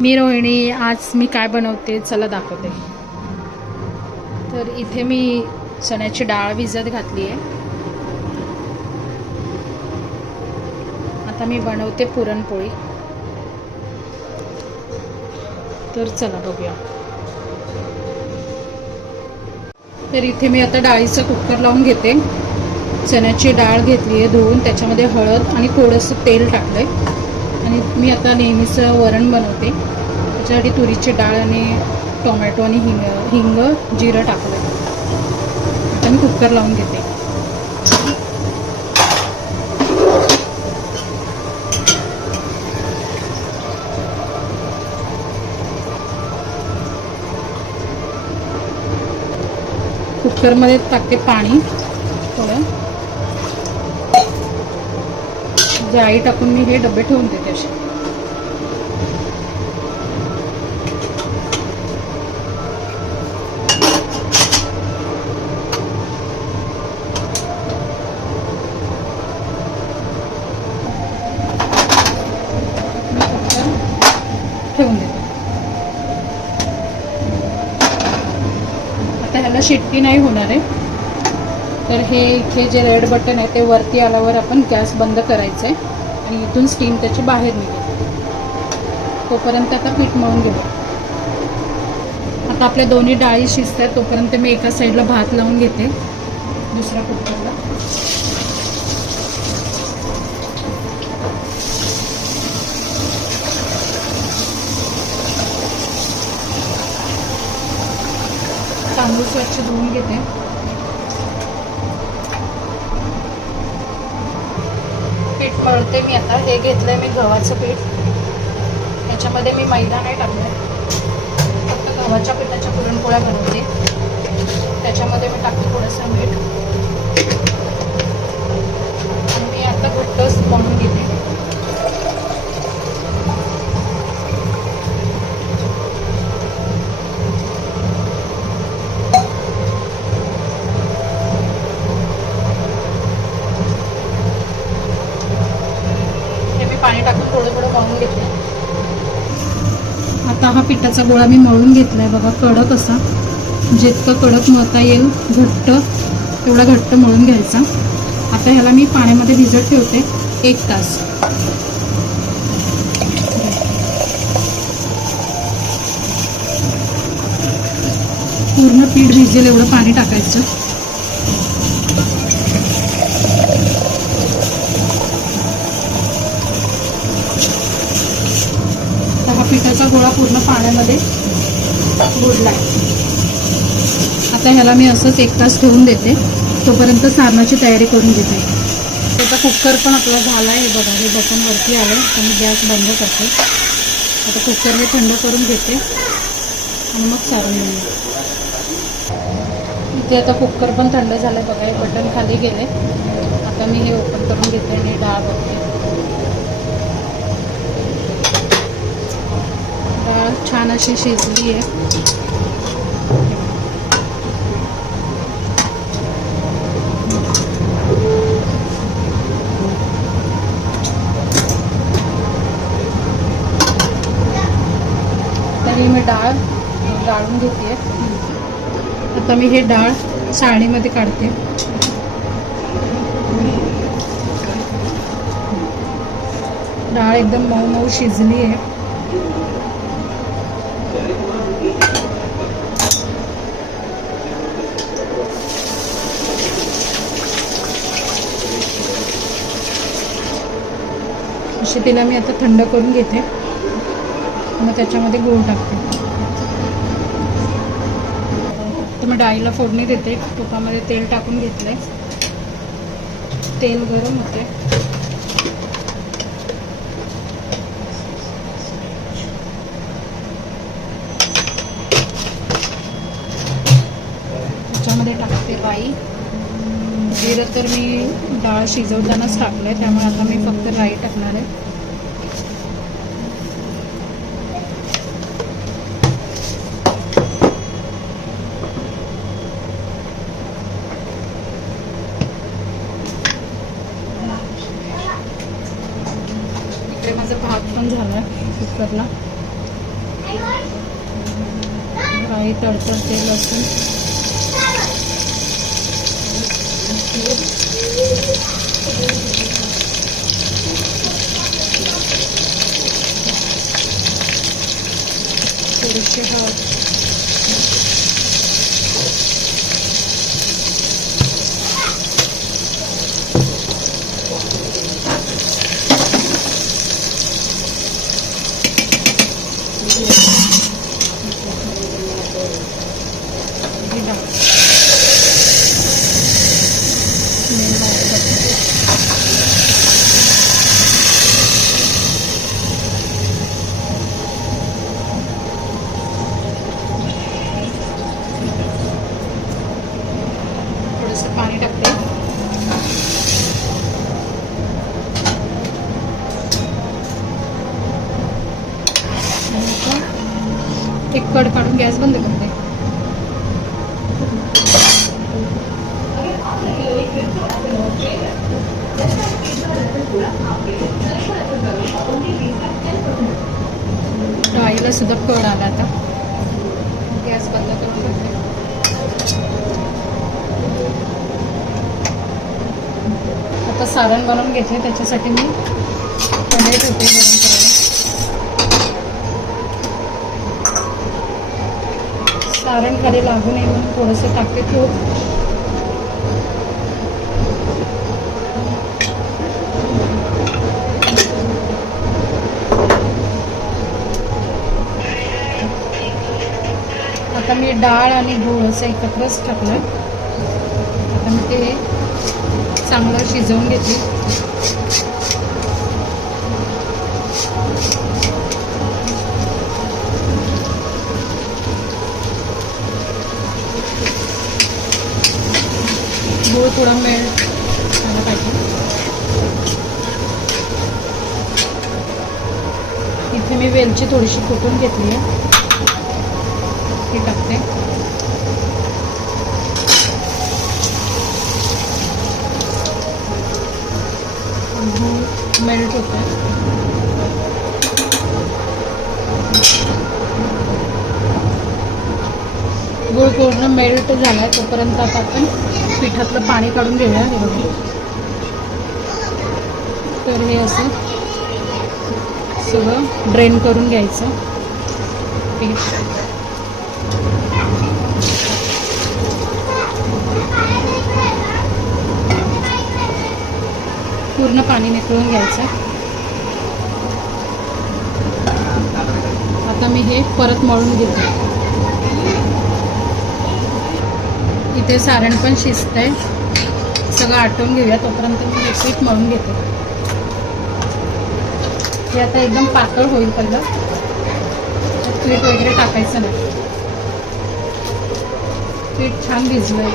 मी रोहिणी. आज मी काय बनवते चला दाखवते. तर इथे मी चण्याची डाळ भिजत घातली आहे. आता मी बनवते पुरणपोळी. तर चला बघूया. तर इथे मी आता डाळीचा कुकर लावून घेते. चण्याची डाळ घेतली आहे धुवून, त्याच्यामध्ये हळद आणि थोडंसं तेल टाकलं आहे. आणि मी आता नेहमीचं वरण बनवते. त्याच्यासाठी तुरीची डाळ आणि टोमॅटो आणि हिंग जिरं टाकलं. आता मी कुकर लावून घेते. कुकरमध्ये टाकते पाणी थोडं. जाळी टाकून मी हे डबे ठेवून देते असे. ठेवून देते. आता ह्याला शिट्टी नाही होणार आहे. तर हे इथे जे रेड बटन आहे ते वरती आल्यावर आपण गॅस बंद करायचं आहे आणि इथून स्टीम त्याची बाहेर निघेल. तोपर्यंत आता पीठ मळून घेऊ. आता आपल्या दोन्ही डाळी शिजतात तोपर्यंत मी एका साईडला भात लावून घेते दुसऱ्या कुकरला. तांदूळ स्वच्छ धुवून घेते. पीठ मळते मी आता. हे घेतलंय मी गव्हाचं पीठ. त्याच्यामध्ये मी मैदा नाही टाकलंय, फक्त गव्हाच्या पिठाच्या पुरणपोळ्या बनवते. त्याच्यामध्ये मी टाकते थोडंसं मीठ आणि मी आता घट्ट मळून घेते. पाणी टाकून थोडं थोडं मळून घेतलं. आता हा पिठाचा गोळा मी मळून घेतलाय बघा. कडक असा, जितकं कडक मळता येईल घट्ट तेवढा घट्ट मळून घ्यायचा. आता ह्याला मी पाण्यामध्ये भिजत ठेवते 1 तास. पूर्ण पीठ भिजेल एवढं पाणी टाकायचं. पिठाचा गोळा पूर्ण पाण्यामध्ये बुडलाय. आता ह्याला मी असंच 1 तास ठेवून देते. तोपर्यंत सारणाची तयारी करून घेते. आता कुकर पण आपला झाला आहे बघा. हे बटन वरती आलं तर मी गॅस बंद करते. आता कुकर मी थंड करून घेते आणि मग सारण घेऊया. इथे आता कुकर पण थंड झालं आहे बघा. हे बटन खाली गेले. आता मी हे ओपन करून घेते आणि डाळ बघते. छान अशी शिजली आहे. तरी मी डाळ गाळून घेते. आता मी हे डाळ चाळणीमध्ये काढते. डाळ एकदम मऊ मऊ शिजली आहे. अशी तिला मी आता थंड करून घेते. मग त्याच्यामध्ये गूळ टाकते. तर मी डाळीला फोडणी देते. तुपामध्ये तेल टाकून घेतलंय. तेल गरम होते. त्याच्यामध्ये टाकते राई. जिरं तर मी डाळ शिजवतानाच टाकलं आहे, त्यामुळे आता मी फक्त राई टाकणार आहे. इकडे माझा भात पण झाला आहे कुकरला. काही तडतडते लसूण. थोडीशी हळद. थोडंसं पाणी टाकते. एक कड काढून गॅस बंद करते. डाळीला सुद्धा कड आला. आता गॅस बंद करून ठेवते. आता सारण बनवून घेते. त्याच्यासाठी मी कढई ठेवते गरम करायला. सारण खाली लागू नये म्हणून थोडंसं टाकते तूप. आता मी डाळ आणि गूळ असं एकत्रच टाकलं. आता मी ते चांगलं शिजवून घेते. गूळ थोडा मेल्ट झाला पाहिजे. इथे मी वेलची थोडीशी कुटून घेतली आहे. ती टाकते. गूळ मेल्ट होत आहे. गूळ पूर्ण मेल्ट झाला तोपर्यंत आता आपण पिठातलं पाणी काढून घेऊया. हे बघा. तर हे असं सगळं ड्रेन करून घ्यायचं पीठ. पूर्ण पाणी निथळून घ्यायचं. आता मी हे परत मळून घेते. इथे सारण पण शिजतंय. सगळं आटवून घेऊया तोपर्यंत मी हे पीठ मळून घेते. हे आता एकदम पातळ होईल. पहिलं पीठ वगैरे टाकायचं नाही. पीठ छान भिजलंय.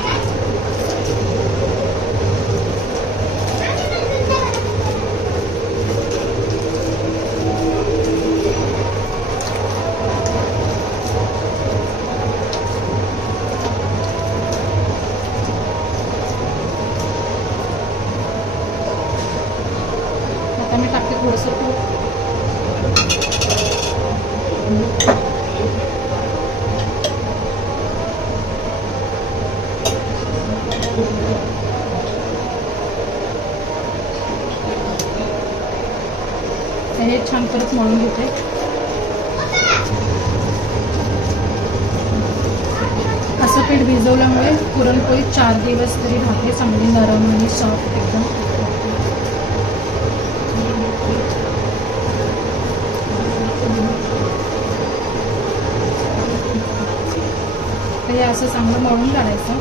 आता मी टाकते थोडंसं तूप. हे छान परत मळून घेते. असं पीठ भिजवल्यामुळे पुरणपोळी 4 दिवस तरी राहते. चांगली नरम आणि सॉफ्ट एकदम. हे असं चांगलं मळून काढायचं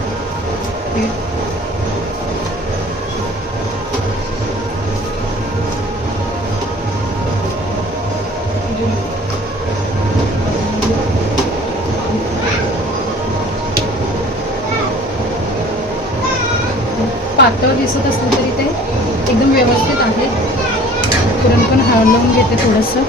पीठ. पातळ दिसत असलं तरी ते एकदम व्यवस्थित आहे. पुरण पण हलवून घेते थोडंसं.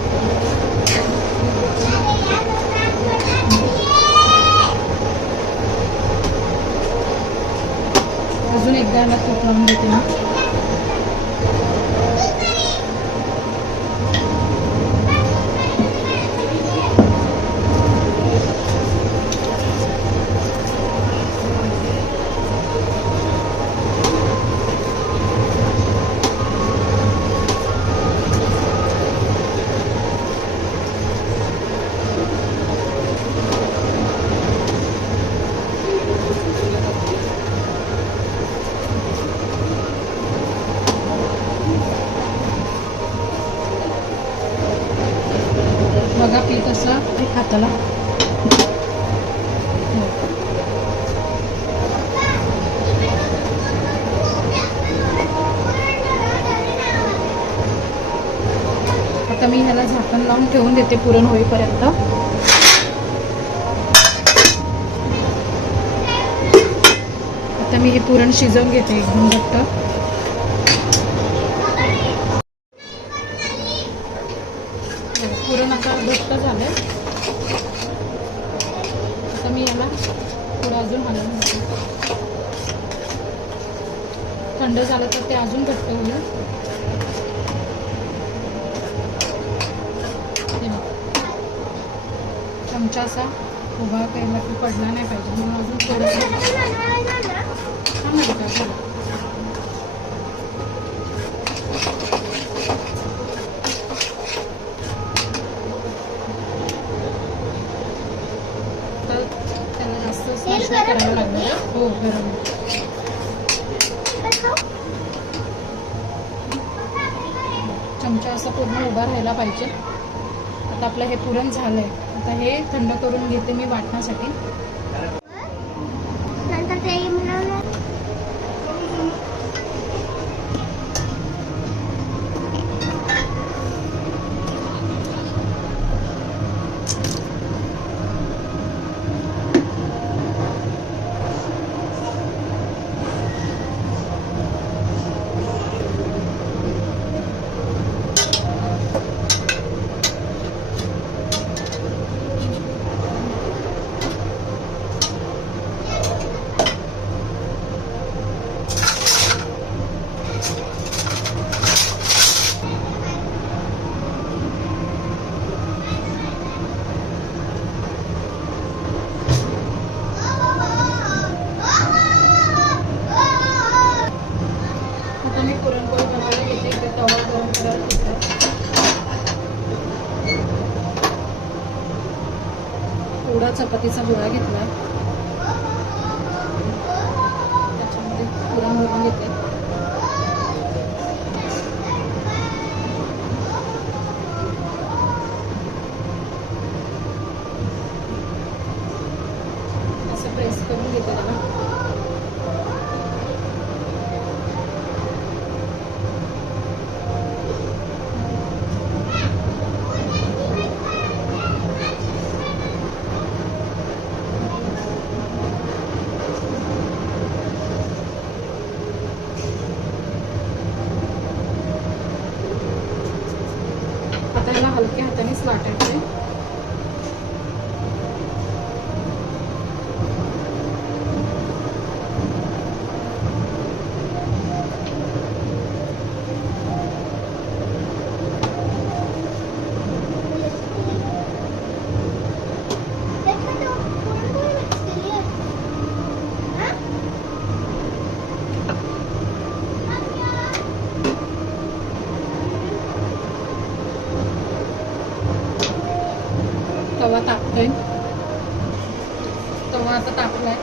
अजून एकदा याला तूप लावून देते मी. बघा पीठ असं हाताला आता मी ह्याला झाकण लावून ठेवून देते पुरण होईपर्यंत. आता मी हे पुरण शिजवून घेते एकदम घट्ट. पुरण आता घट्ट झालंय. आता मी याला पुढं अजून हलवून घेते. थंड झालं तर ते अजून घट्ट होईल. चमचा असा उभा केला की पडला नाही पाहिजे म्हणून अजून थोडंसं तर त्याला जास्त स्मॅश करावं लागणार. हो गरम. चमचा असा पूर्ण उभा राहायला पाहिजे. आता आपलं हे पुरण झालंय. आता हे थंड करून घेते मी वाटण्यासाठी. थोडा चपातीचा गोळा घेतला. त्याच्यामध्ये पुरण भरून घेते. असं प्रेस करून घेते त्याला. आता याला हलक्या हातानेच लाटायचे. तवा तापतोय. तवा आता तापलाय.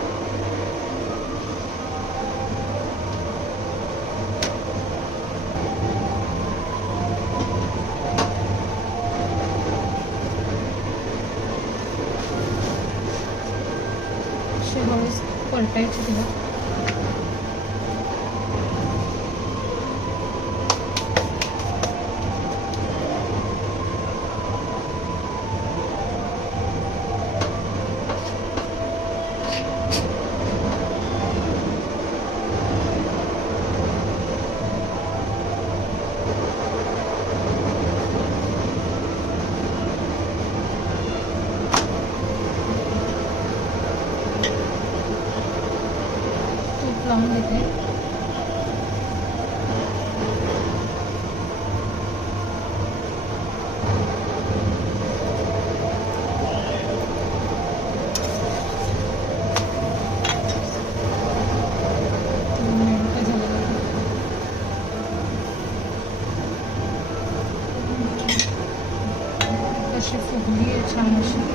हळूच पलटायची तिला. लावून घेते. कशी फुगली आहे छान अशी.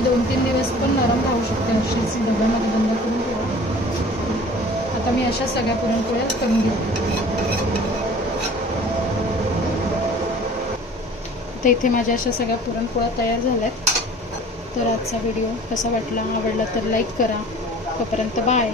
ही 2-3 दिवस पण नरम राहू शकते. अशीच डब्यामध्ये बंद करून ठेवा. आता मी अशा सगळ्या पुरणपोळ्या करून घेते. तर इथे माझ्या अशा सगळ्या पुरणपोळ्या तयार झाल्यात. तर आजचा व्हिडिओ कसा वाटला, आवडला तर लाईक करा. तोपर्यंत बाय.